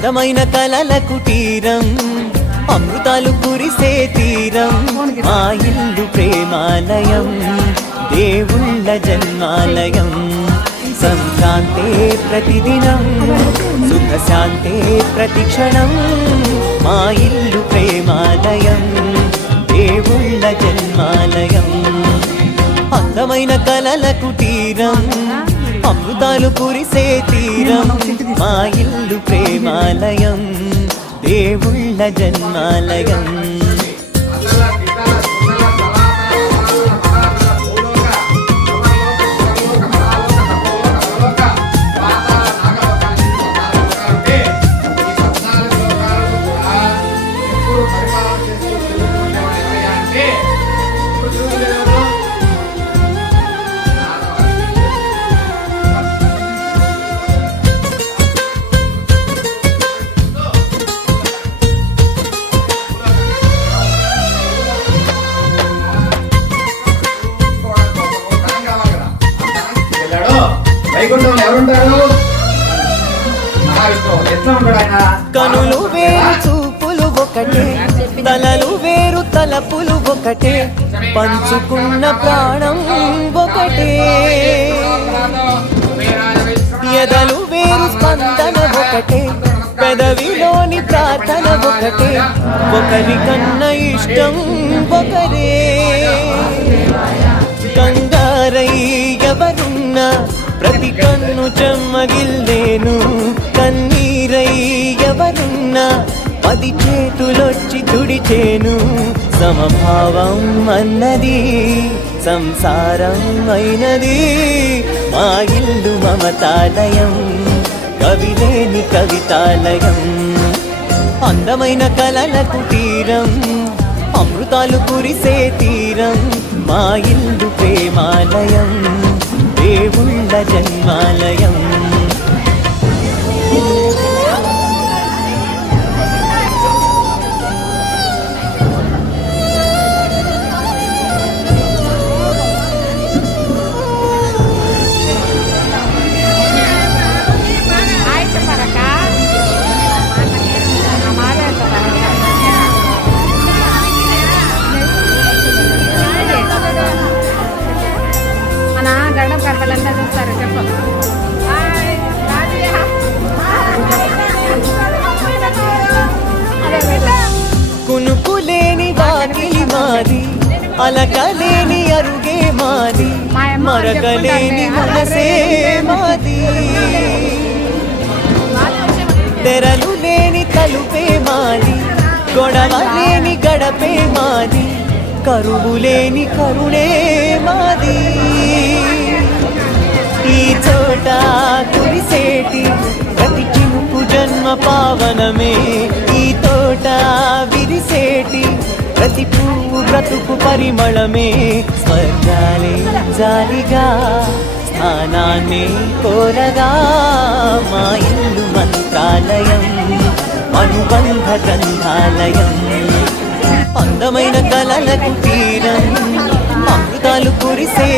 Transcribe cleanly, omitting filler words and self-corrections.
అందమైన కలల కుటీరం, అమృతాలు కురిసే తీరం, మా ఇల్లు ప్రేమాలయం, దేవుళ్ళ జన్మాలయం. సంక్రాంతే ప్రతిదినం, సుఖశాంతే ప్రతిక్షణం, మా ఇల్లు ప్రేమాలయం, దేవుళ్ళ జన్మాలయం. అందమైన కలల కుటీరం, అమృతాలు కురిసే తీరం, మా ఇల్లు ప్రేమాలయం, దేవుళ్ళ జన్మాలయం. కనులు వేరు చూపులు ఒకటే, తలలు వేరు తలపులు ఒకటే, పంచుకున్న ప్రాణం ఒకటే. ఎదలు వేరు స్పందన ఒకటే, పెదవిలోని ప్రార్థన ఒకటే, ఒకరి కన్న ఇష్టం ఒకరే. కంగారై ఎవరున్నా ప్రతి కన్ను చెమ్మగిల్లేను, కన్నీరై ఎవరున్నా 10 చేతులొచ్చి తుడిచేను. సమభావం అన్నది సంసారం అయినది, మా ఇల్లు మమతాలయం, కవిలేని కవితాలయం. అందమైన కలల కుటీరం, అమృతాలు కురిసే తీరం, మా ఇల్లు ప్రేమాలయం, దేవుళ్ళ జన్మాలయం. కునుకులేని వాకిలి మాది, అలకలేని అరుగే మాది, మరకలేని మనసే మాది. తెరలు లేని తలుపే మాది, గొడవ లేని గడపే మాది, కరువు లేని కరుణే మాది. ఈ చోట కురిసేటి ప్రతి చినుకు జన్మ పావనమే, ఈ తోట విరిసేటి ప్రతి పువ్వు బ్రతుకు పరిమళమే. స్వర్గాలే జాలిగా స్థానాన్ని కోరగా, మా ఇల్లు మంత్రాలయం, అనుబంధ గ్రంథాలయం. అందమైన కలల కుటీరం, అమృతాలు కురిసే